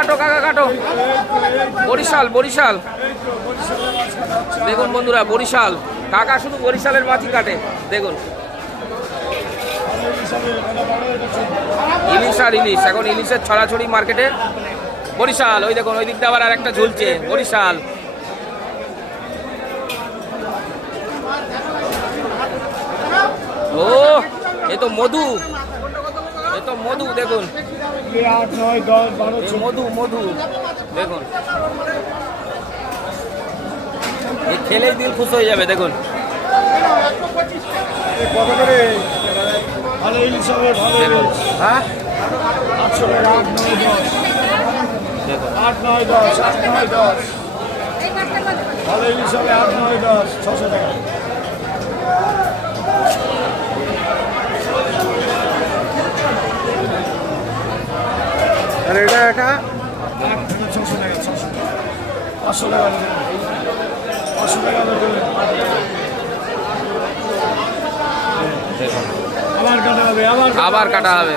কাটো কাকা কাটো। বরিশাল বরিশাল দেখুন বন্ধুরা, বরিশাল। কাকা শুধু বরিশালের মাছই কাটে। দেখুন ইলিশ আর ইলিশ, এখন ইলিশের ছড়াছড়ি মার্কেটে। বরিশাল, ওই দেখুন ওই দিকটা আবার আর একটা ঝুলছে। বরিশাল ও, এ তো মধু, এ তো মধু। দেখুন মধু মধু দেখুন, এই খেলেই দিল খুশ হয়ে যাবে। দেখুন দেখুন, হ্যাঁ দেখুন 8, 9, 10, 8, 9, 10 ভালো ইলিশ হবে 8, 9, 10, 600 টাকা। আর এটা 600 টাকা, 600 টাকা, 500 টাকা, 500 টাকা দেবেন। দেখুন আবার কাটা হবে, আবার কাটা হবে।